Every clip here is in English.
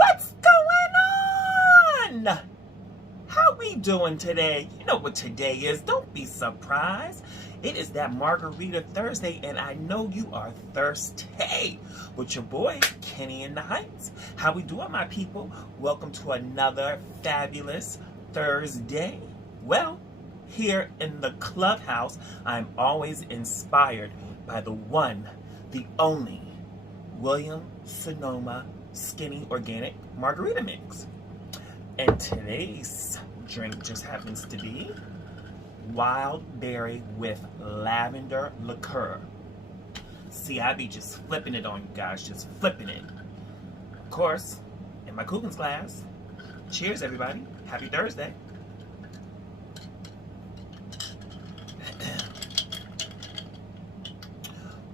What's going on? How we doing today? You know what today is. Don't be surprised. It is that Margarita Thursday, and I know you are thirsty with your boy, Kenny in the Heights. How we doing, my people? Welcome to another fabulous Thursday. Well, here in the clubhouse, I'm always inspired by the one, the only, William Sonoma Skinny Organic Margarita Mix. And today's drink just happens to be wild berry with lavender liqueur. See, I be just flipping it on you guys, just flipping it. Of course, in my Coogan's glass. Cheers, everybody. Happy Thursday.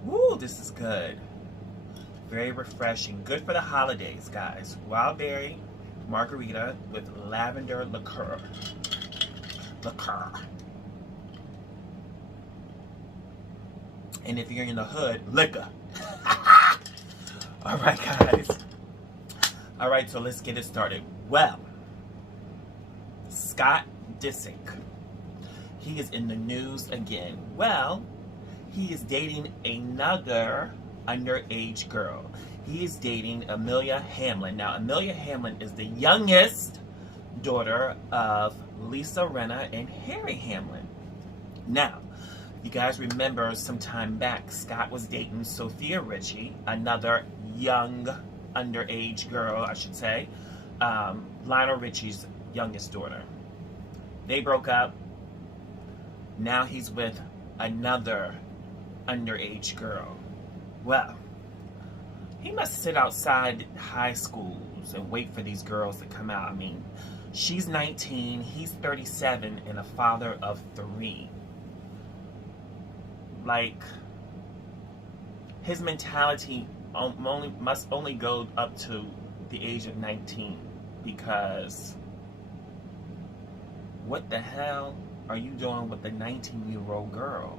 Ooh, this is good. Very refreshing. Good for the holidays, guys. Wild berry margarita with lavender liqueur. And if you're in the hood, liquor. All right, guys. All right, so let's get it started. Well, Scott Disick. He is in the news again. Well, he is dating another underage girl. He is dating Amelia Hamlin. Now, Amelia Hamlin is the youngest daughter of Lisa Rinna and Harry Hamlin. Now, you guys remember some time back, Scott was dating Sophia Richie, another young underage girl, I should say, Lionel Richie's youngest daughter. They broke up. Now he's with another underage girl. Well, he must sit outside high schools and wait for these girls to come out. I mean, she's 19, he's 37, and a father of 3. Like, his mentality must only go up to the age of 19, because what the hell are you doing with a 19-year-old girl?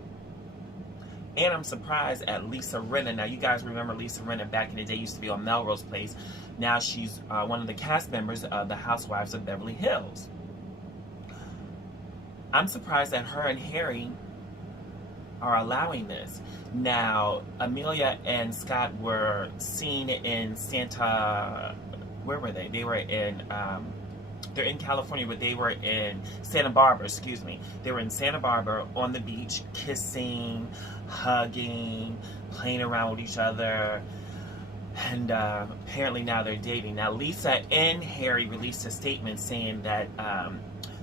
And I'm surprised at Lisa Rinna. Now, you guys remember Lisa Rinna back in the day used to be on Melrose Place. Now she's one of the cast members of the Housewives of Beverly Hills. I'm surprised that her and Harry are allowing this. Now, Amelia and Scott were seen in Santa... Where were they? They were in... they're in California, but they were in Santa Barbara, excuse me. They were in Santa Barbara on the beach, kissing, hugging, playing around with each other. And apparently now they're dating. Now, Lisa and Harry released a statement saying that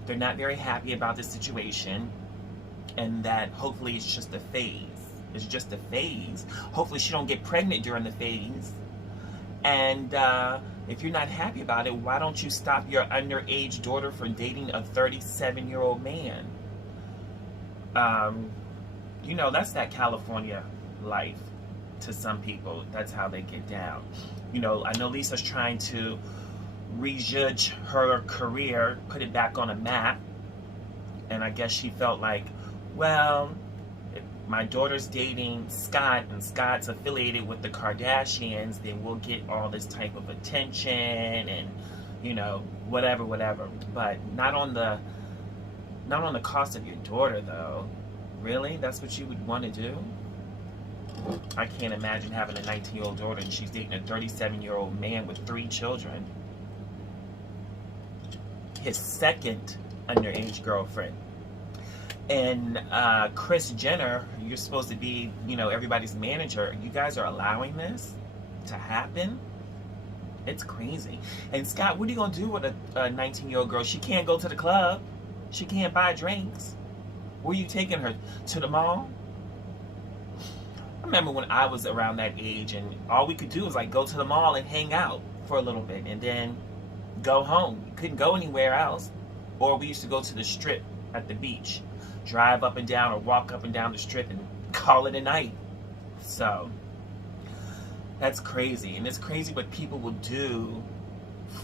they're not very happy about the situation, and that hopefully it's just a phase. It's just a phase. Hopefully she don't get pregnant during the phase. And if you're not happy about it, why don't you stop your underage daughter from dating a 37-year-old man? You know, that's that California life to some people. That's how they get down. You know, I know Lisa's trying to rejudge her career, put it back on a map. And I guess she felt like, well, if my daughter's dating Scott and Scott's affiliated with the Kardashians, then we'll get all this type of attention and, you know, whatever. But not on the cost of your daughter, though. Really? That's what you would want to do? I can't imagine having a 19-year-old daughter and she's dating a 37-year-old man with 3 children. His second underage girlfriend. And Kris Jenner, you're supposed to be, you know, everybody's manager. You guys are allowing this to happen? It's crazy. And Scott, what are you going to do with a 19-year-old girl? She can't go to the club. She can't buy drinks. Where are you taking her? To the mall? I remember when I was around that age and all we could do was like go to the mall and hang out for a little bit and then go home. You couldn't go anywhere else. Or we used to go to the strip at the beach. Drive up and down or walk up and down the strip and call it a night. So, that's crazy. And it's crazy what people will do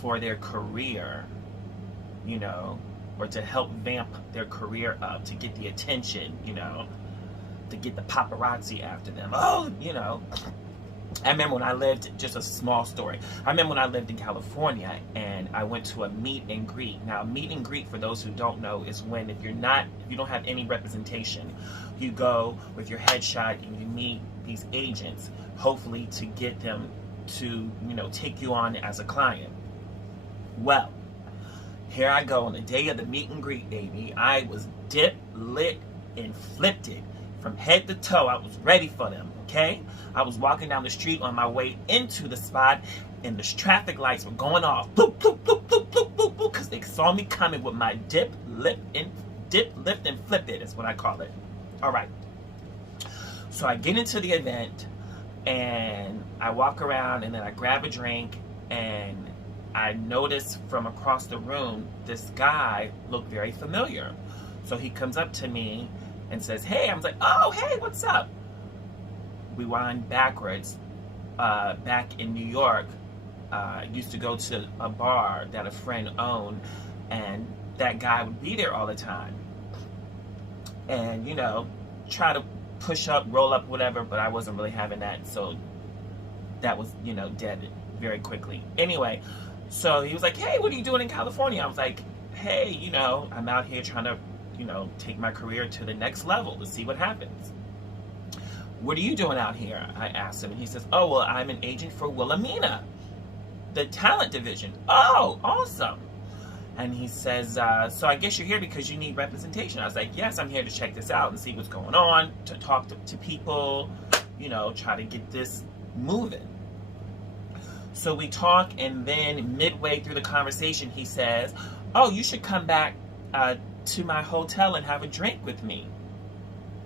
for their career, you know, or to help vamp their career up, to get the attention, you know, to get the paparazzi after them. Oh, you know, I remember when I lived, just a small story. I remember when I lived in California and I went to a meet and greet. Now, meet and greet, for those who don't know, is when if you don't have any representation, you go with your headshot and you meet these agents, hopefully to get them to, take you on as a client. Well, here I go on the day of the meet and greet, baby. I was dipped, lit, and flipped it. From head to toe, I was ready for them, okay? I was walking down the street on my way into the spot, and the traffic lights were going off. Bloop, bloop, bloop, bloop, bloop, bloop, bloop, because they saw me coming with my dip, lift, and flip it, is what I call it. All right. So I get into the event, and I walk around, and then I grab a drink, and I notice from across the room, this guy looked very familiar. So he comes up to me and says, hey. I was like, oh, hey, what's up? We wind backwards. Back in New York, I used to go to a bar that a friend owned, and that guy would be there all the time. And, try to push up, roll up, whatever, but I wasn't really having that, so that was, dead very quickly. Anyway, so he was like, hey, what are you doing in California? I was like, hey, I'm out here trying to, take my career to the next level to see what happens. What are you doing out here? I asked him, and he says, oh, well, I'm an agent for Wilhelmina, the talent division. Oh, awesome. And he says, so I guess you're here because you need representation. I was like, yes, I'm here to check this out and see what's going on, to talk to people, try to get this moving. So we talk, and then midway through the conversation, he says, oh, you should come back to my hotel and have a drink with me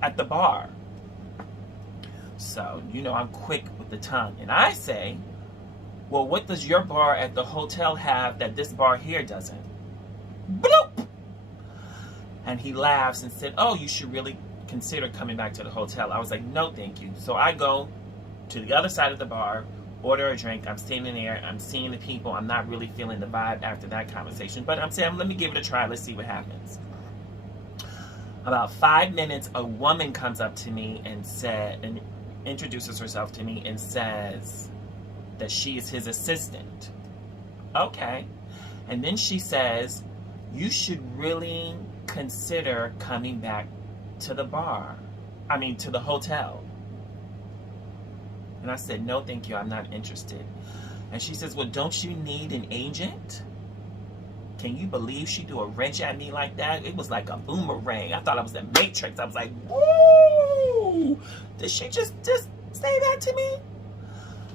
at the bar. So, I'm quick with the tongue. And I say, well, what does your bar at the hotel have that this bar here doesn't? Bloop! And he laughs and said, oh, you should really consider coming back to the hotel. I was like, no, thank you. So I go to the other side of the bar, order a drink. I'm standing there. I'm seeing the people. I'm not really feeling the vibe after that conversation. But I'm saying, let me give it a try. Let's see what happens. About 5 minutes, a woman comes up to me and introduces herself to me and says that she is his assistant. Okay. And then she says, you should really consider coming back to the to the hotel. And I said, no, thank you. I'm not interested. And she says, well, don't you need an agent? Can you believe she threw a wrench at me like that? It was like a boomerang. I thought I was the Matrix. I was like, woo! Did she just say that to me?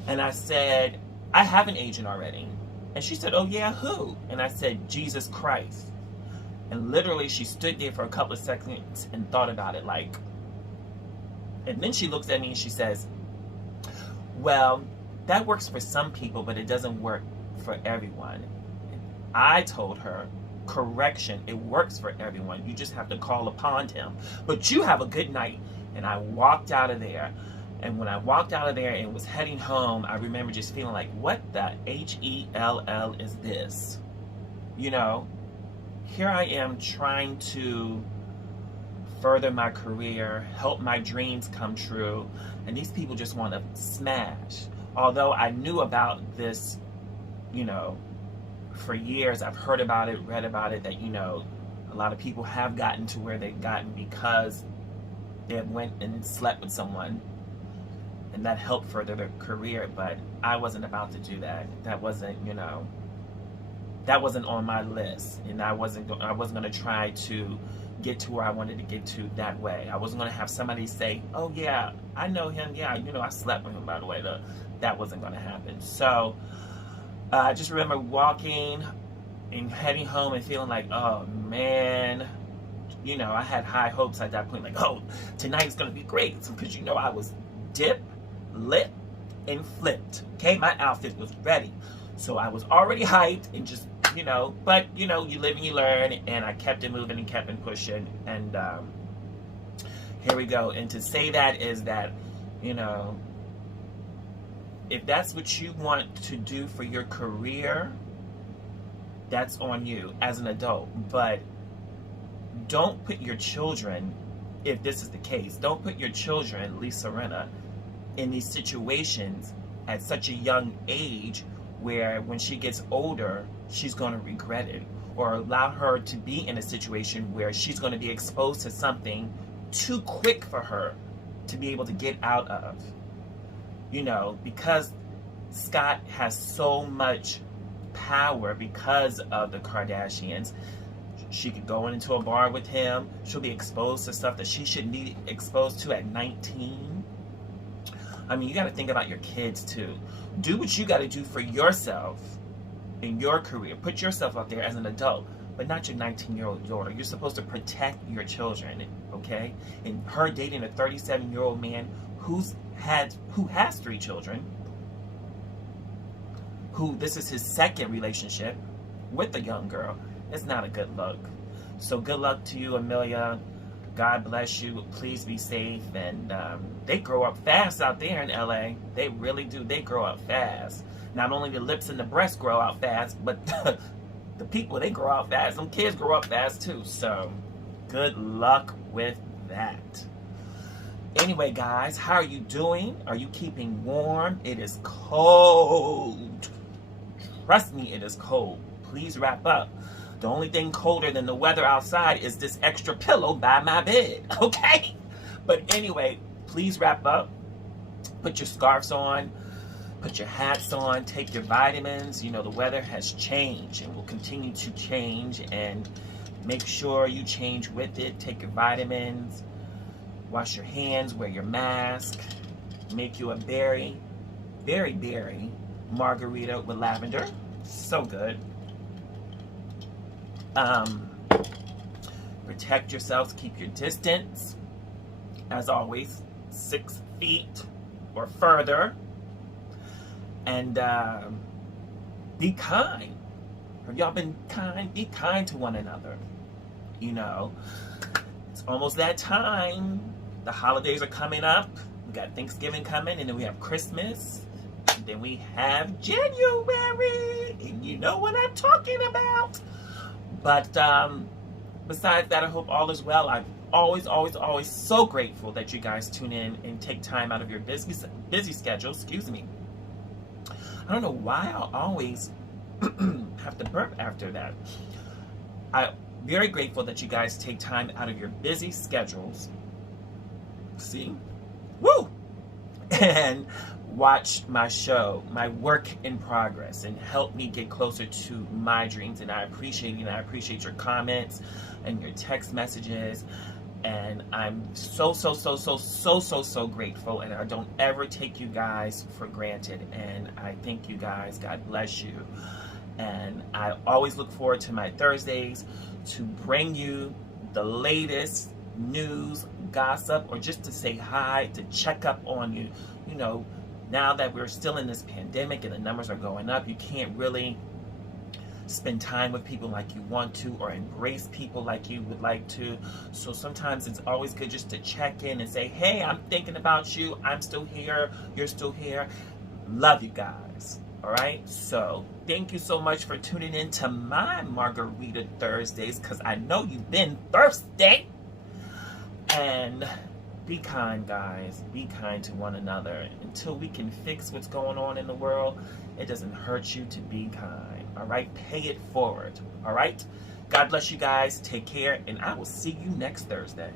And I said, I have an agent already. And she said, oh yeah, who? And I said, Jesus Christ. And literally she stood there for a couple of seconds and thought about it and then she looks at me and she says, well, that works for some people, but it doesn't work for everyone. I told her, correction, it works for everyone. You just have to call upon him. But you have a good night. And I walked out of there. And when I walked out of there and was heading home, I remember just feeling like, what the hell is this? Here I am trying to further my career, help my dreams come true, and these people just want to smash. Although I knew about this, for years, I've heard about it, read about it, that, a lot of people have gotten to where they've gotten because they went and slept with someone, and that helped further their career. But I wasn't about to do that. That wasn't, that wasn't on my list, and I wasn't going to try to get to where I wanted to get to that way. I wasn't going to have somebody say, oh yeah, I know him. Yeah, I slept with him, by the way. That wasn't going to happen. So I just remember walking and heading home and feeling like, oh man, I had high hopes at that point. Like, oh, tonight's going to be great. Because, I was dipped, lit, and flipped. Okay, my outfit was ready. So I was already hyped and just, but, you live and you learn. And I kept it moving and kept it pushing. And here we go. And to say that is that, if that's what you want to do for your career, that's on you as an adult. But don't put your children, if this is the case, don't put your children, Lisa Renna, in these situations at such a young age where when she gets older, she's going to regret it, or allow her to be in a situation where she's going to be exposed to something too quick for her to be able to get out of. You know, because Scott has so much power because of the Kardashians. She could go into a bar with him. She'll be exposed to stuff that she shouldn't be exposed to at 19. I mean, you got to think about your kids too. Do what you got to do for yourself in your career. Put yourself out there as an adult, but not your 19-year-old daughter. You're supposed to protect your children, okay? And her dating a 37-year-old man who has 3 children, who this is his second relationship with a young girl. It's not a good look. So good luck to you, Amelia. God bless you. Please be safe. And they grow up fast out there in LA. They really do. They grow up fast. Not only the lips and the breasts grow out fast, but the people, they grow out fast. Some kids grow up fast too. So good luck with that. Anyway, guys, how are you doing? Are you keeping warm? It is cold. Trust me, it is cold. Please wrap up. The only thing colder than the weather outside is this extra pillow by my bed, okay? But anyway, please wrap up. Put your scarves on. Put your hats on. Take your vitamins. You know, the weather has changed and will continue to change. And make sure you change with it. Take your vitamins. Wash your hands. Wear your mask. Make you a berry margarita with lavender. So good. Protect yourselves. Keep your distance. As always, 6 feet or further. And be kind. Have y'all been kind? Be kind to one another. You know, it's almost that time. The holidays are coming up. We got Thanksgiving coming, and then we have Christmas. And then we have January. And you know what I'm talking about. But besides that, I hope all is well. I'm always so grateful that you guys tune in and take time out of your busy schedule. Excuse me. I don't know why I always have to burp after that. I'm very grateful that you guys take time out of your busy schedules. See? Woo! And watch my show, my work in progress, and help me get closer to my dreams. And I appreciate you, and I appreciate your comments and your text messages. And I'm so grateful, and I don't ever take you guys for granted. And I thank you guys. God bless you. And I always look forward to my Thursdays to bring you the latest news, gossip, or just to say hi, to check up on you. You know, now that we're still in this pandemic and the numbers are going up, you can't really spend time with people like you want to, or embrace people like you would like to. So sometimes it's always good just to check in and say, hey, I'm thinking about you. I'm still here. You're still here. Love you guys. All right. So thank you so much for tuning in to my Margarita Thursdays, because I know you've been thirsty. And be kind, guys. Be kind to one another. Until we can fix what's going on in the world, it doesn't hurt you to be kind. All right? Pay it forward. All right? God bless you guys. Take care. And I will see you next Thursday.